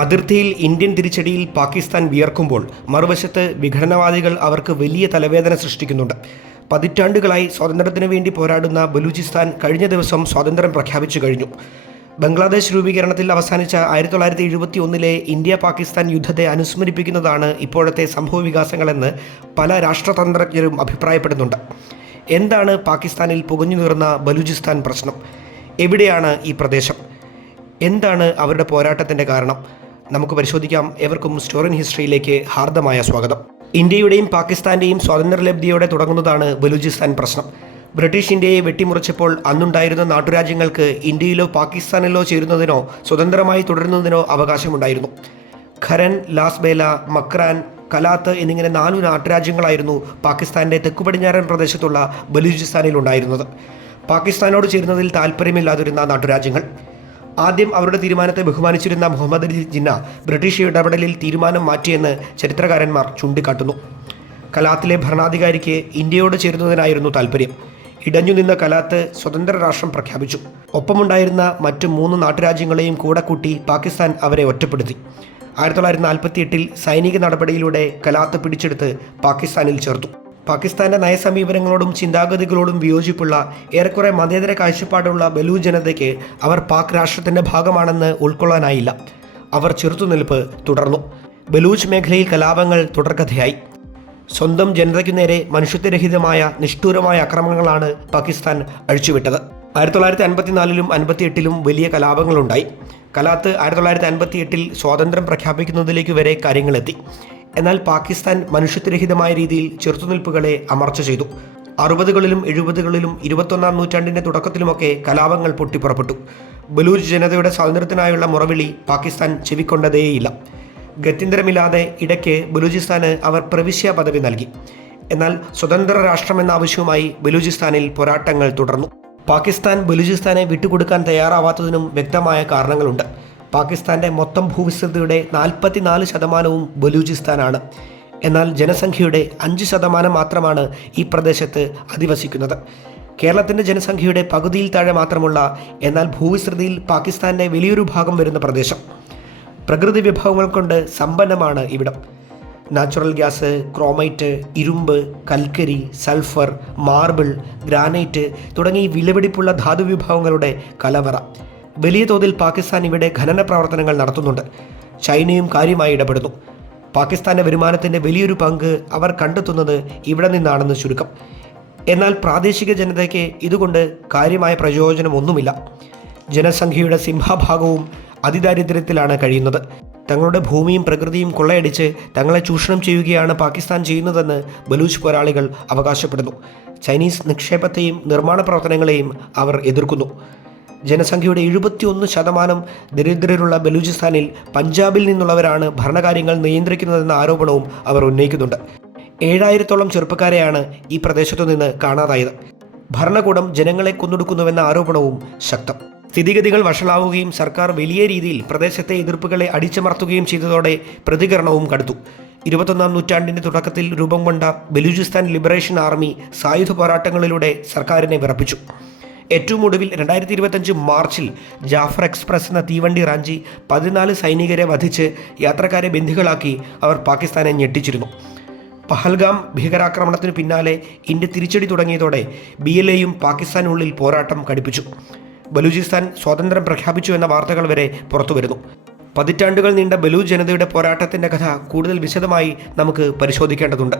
അതിർത്തിയിൽ ഇന്ത്യൻ തിരിച്ചടിയിൽ പാകിസ്ഥാൻ വിയർക്കുമ്പോൾ മറുവശത്ത് വിഘടനവാദികൾ അവർക്ക് വലിയ തലവേദന സൃഷ്ടിക്കുന്നുണ്ട്. പതിറ്റാണ്ടുകളായി സ്വാതന്ത്ര്യത്തിനു വേണ്ടി പോരാടുന്ന ബലൂചിസ്ഥാൻ കഴിഞ്ഞ ദിവസം സ്വാതന്ത്ര്യം പ്രഖ്യാപിച്ചു കഴിഞ്ഞു. ബംഗ്ലാദേശ് രൂപീകരണത്തിൽ അവസാനിച്ച 1971 ഇന്ത്യ പാകിസ്ഥാൻ യുദ്ധത്തെ അനുസ്മരിപ്പിക്കുന്നതാണ് ഇപ്പോഴത്തെ സംഭവവികാസങ്ങളെന്ന് പല രാഷ്ട്രതന്ത്രജ്ഞരും അഭിപ്രായപ്പെടുന്നുണ്ട്. എന്താണ് പാകിസ്ഥാനിൽ പുകഞ്ഞു നീറുന്ന ബലൂചിസ്ഥാൻ പ്രശ്നം? എവിടെയാണ് ഈ പ്രദേശം? എന്താണ് അവരുടെ പോരാട്ടത്തിൻ്റെ കാരണം? നമുക്ക് പരിശോധിക്കാം. എവർക്കും സ്റ്റോറി ഇൻ ഹിസ്റ്ററിയിലേക്ക് ഹാർദമായ സ്വാഗതം. ഇന്ത്യയുടെയും പാകിസ്ഥാൻ്റെയും സ്വാതന്ത്ര്യലബ്ധിയോടെ തുടങ്ങുന്നതാണ് ബലൂചിസ്ഥാൻ പ്രശ്നം. ബ്രിട്ടീഷ് ഇന്ത്യയെ വെട്ടിമുറിച്ചപ്പോൾ അന്നുണ്ടായിരുന്ന നാട്ടുരാജ്യങ്ങൾക്ക് ഇന്ത്യയിലോ പാകിസ്ഥാനിലോ ചേരുന്നതിനോ സ്വതന്ത്രമായി തുടരുന്നതിനോ അവകാശമുണ്ടായിരുന്നു. ഖരൻ, ലാസ്ബേല, മക്രാൻ, കലാത്ത് എന്നിങ്ങനെ 4 നാട്ടുരാജ്യങ്ങളായിരുന്നു പാകിസ്ഥാൻ്റെ തെക്കുപടിഞ്ഞാറൻ പ്രദേശത്തുള്ള ബലൂചിസ്ഥാനിൽ ഉണ്ടായിരുന്നത്. പാകിസ്ഥാനോട് ചേരുന്നതിൽ താല്പര്യമില്ലാതിരുന്ന നാട്ടുരാജ്യങ്ങൾ. ആദ്യം അവരുടെ തീരുമാനത്തെ ബഹുമാനിച്ചിരുന്ന മുഹമ്മദ് അലി ജിന്ന ബ്രിട്ടീഷ് ഇടപെടലിൽ തീരുമാനം മാറ്റിയെന്ന് ചരിത്രകാരന്മാർ ചൂണ്ടിക്കാട്ടുന്നു. കലാത്തിലെ ഭരണാധികാരിക്ക് ഇന്ത്യയോട് ചേരുന്നതിനായിരുന്നു താല്പര്യം. ഇടഞ്ഞു നിന്ന കലാത്ത് സ്വതന്ത്ര രാഷ്ട്രം പ്രഖ്യാപിച്ചു. ഒപ്പമുണ്ടായിരുന്ന മറ്റു 3 നാട്ടുരാജ്യങ്ങളെയും കൂടെ കൂട്ടി പാകിസ്ഥാൻ അവരെ ഒറ്റപ്പെടുത്തി. 1948 സൈനിക നടപടിയിലൂടെ കലാത്ത് പിടിച്ചെടുത്ത് പാകിസ്ഥാനിൽ ചേർത്തു. പാകിസ്ഥാന്റെ നയസമീപനങ്ങളോടും ചിന്താഗതികളോടും വിയോജിപ്പുള്ള ഏറെക്കുറെ മതേതര കാഴ്ചപ്പാടുള്ള ബലൂച്ച് ജനതയ്ക്ക് അവർ പാക് രാഷ്ട്രത്തിന്റെ ഭാഗമാണെന്ന് ഉൾക്കൊള്ളാനായില്ല. അവർ ചെറുത്തുനിൽപ്പ് തുടർന്നു. ബലൂച്ച് മേഖലയിൽ കലാപങ്ങൾ തുടർക്കഥയായി. സ്വന്തം ജനതയ്ക്കു നേരെ മനുഷ്യത്വരഹിതമായ നിഷ്ഠൂരമായ ആക്രമണങ്ങളാണ് പാകിസ്ഥാൻ അഴിച്ചുവിട്ടത്. 1954 58 വലിയ കലാപങ്ങളുണ്ടായി. കലാത്ത് 1958 സ്വാതന്ത്ര്യം പ്രഖ്യാപിക്കുന്നതിലേക്ക് വരെ കാര്യങ്ങളെത്തി. എന്നാൽ പാകിസ്ഥാൻ മനുഷ്യത്വരഹിതമായ രീതിയിൽ ചെറുത്തുനിൽപ്പുകളെ അമർച്ച ചെയ്തു. 60കളിലും 70കളിലും 21ാം നൂറ്റാണ്ടിൻ്റെ തുടക്കത്തിലുമൊക്കെ കലാപങ്ങൾ പൊട്ടിപ്പുറപ്പെട്ടു. ബലൂച്ച് ജനതയുടെ സ്വാതന്ത്ര്യത്തിനായുള്ള മുറവിളി പാകിസ്ഥാൻ ചെവിക്കൊണ്ടതേയില്ല. ഗത്യന്തരമില്ലാതെ ഇടയ്ക്ക് ബലൂചിസ്ഥാന് അവർ പ്രവിശ്യ പദവി നൽകി. എന്നാൽ സ്വതന്ത്ര രാഷ്ട്രമെന്ന ആവശ്യവുമായി ബലൂചിസ്ഥാനിൽ പോരാട്ടങ്ങൾ തുടർന്നു. പാകിസ്ഥാൻ ബലൂചിസ്ഥാനെ വിട്ടുകൊടുക്കാൻ തയ്യാറാവാത്തതിനും വ്യക്തമായ കാരണങ്ങളുണ്ട്. പാകിസ്ഥാന്റെ മൊത്തം ഭൂവിസ്തൃതിയുടെ 44% ബലൂചിസ്ഥാനാണ്. എന്നാൽ ജനസംഖ്യയുടെ 5% മാത്രമാണ് ഈ പ്രദേശത്ത് അധിവസിക്കുന്നത്. കേരളത്തിൻ്റെ ജനസംഖ്യയുടെ പകുതിയിൽ താഴെ മാത്രമുള്ള, എന്നാൽ ഭൂവിസ്തൃതിയിൽ പാകിസ്ഥാന്റെ വലിയൊരു ഭാഗം വരുന്ന പ്രദേശം. പ്രകൃതി വിഭവങ്ങൾ കൊണ്ട് സമ്പന്നമാണ് ഇവിടം. നാച്ചുറൽ ഗ്യാസ്, ക്രോമൈറ്റ്, ഇരുമ്പ്, കൽക്കരി, സൾഫർ, മാർബിൾ, ഗ്രാനൈറ്റ് തുടങ്ങി വിലപിടിപ്പുള്ള ധാതുവിഭവങ്ങളുടെ കലവറ. വലിയ തോതിൽ പാകിസ്ഥാൻ ഇവിടെ ഖനന പ്രവർത്തനങ്ങൾ നടത്തുന്നുണ്ട്. ചൈനയും കാര്യമായി ഇടപെടുന്നു. പാകിസ്ഥാന്റെ വരുമാനത്തിൻ്റെ വലിയൊരു പങ്ക് അവർ കണ്ടെത്തുന്നത് ഇവിടെ നിന്നാണെന്ന് ചുരുക്കം. എന്നാൽ പ്രാദേശിക ജനതയ്ക്ക് ഇതുകൊണ്ട് കാര്യമായ പ്രയോജനമൊന്നുമില്ല. ജനസംഖ്യയുടെ സിംഹഭാഗവും അതിദാരിദ്ര്യത്തിലാണ് കഴിയുന്നത്. തങ്ങളുടെ ഭൂമിയും പ്രകൃതിയും കൊള്ളയടിച്ച് തങ്ങളെ ചൂഷണം ചെയ്യുകയാണ് പാകിസ്ഥാൻ ചെയ്യുന്നതെന്ന് ബലൂച്ച് പോരാളികൾ അവകാശപ്പെടുന്നു. ചൈനീസ് നിക്ഷേപത്തെയും നിർമ്മാണ പ്രവർത്തനങ്ങളെയും അവർ എതിർക്കുന്നു. ജനസംഖ്യയുടെ 71% ദരിദ്രരുള്ള ബലൂചിസ്ഥാനിൽ പഞ്ചാബിൽ നിന്നുള്ളവരാണ് ഭരണകാര്യങ്ങൾ നിയന്ത്രിക്കുന്നതെന്ന ആരോപണവും അവർ ഉന്നയിക്കുന്നുണ്ട്. 7000-ഓളം ചെറുപ്പക്കാരെയാണ് ഈ പ്രദേശത്തു നിന്ന് കാണാതായത്. ഭരണകൂടം ജനങ്ങളെ കൊന്നൊടുക്കുന്നുവെന്ന ആരോപണവും ശക്തം. സ്ഥിതിഗതികൾ വഷളാവുകയും സർക്കാർ വലിയ രീതിയിൽ പ്രദേശത്തെ എതിർപ്പുകളെ അടിച്ചമർത്തുകയും ചെയ്തതോടെ പ്രതികരണവും കടുത്തു. 21ാം നൂറ്റാണ്ടിൻ്റെ തുടക്കത്തിൽ രൂപം കൊണ്ട ബലൂചിസ്ഥാൻ ലിബറേഷൻ ആർമി സായുധ പോരാട്ടങ്ങളിലൂടെ സർക്കാരിനെ വിറപ്പിച്ചു. ഏറ്റവും ഒടുവിൽ 2025 മാർച്ചിൽ ജാഫർ എക്സ്പ്രസ് എന്ന തീവണ്ടി റാഞ്ചി 14 സൈനികരെ വധിച്ച് യാത്രക്കാരെ ബന്ദികളാക്കി അവർ പാകിസ്ഥാനെ ഞെട്ടിച്ചിരുന്നു. പഹൽഗാം ഭീകരാക്രമണത്തിനു പിന്നാലെ ഇന്ത്യ തിരിച്ചടി തുടങ്ങിയതോടെ BLAയും പാകിസ്ഥാനുള്ളിൽ പോരാട്ടം കടുപ്പിച്ചു. ബലൂചിസ്ഥാൻ സ്വാതന്ത്ര്യം പ്രഖ്യാപിച്ചു എന്ന വാർത്തകൾ വരെ പുറത്തുവരുന്നു. പതിറ്റാണ്ടുകൾ നീണ്ട ബലൂച്ച് ജനതയുടെ പോരാട്ടത്തിൻ്റെ കഥ കൂടുതൽ വിശദമായി നമുക്ക് പരിശോധിക്കേണ്ടതുണ്ട്.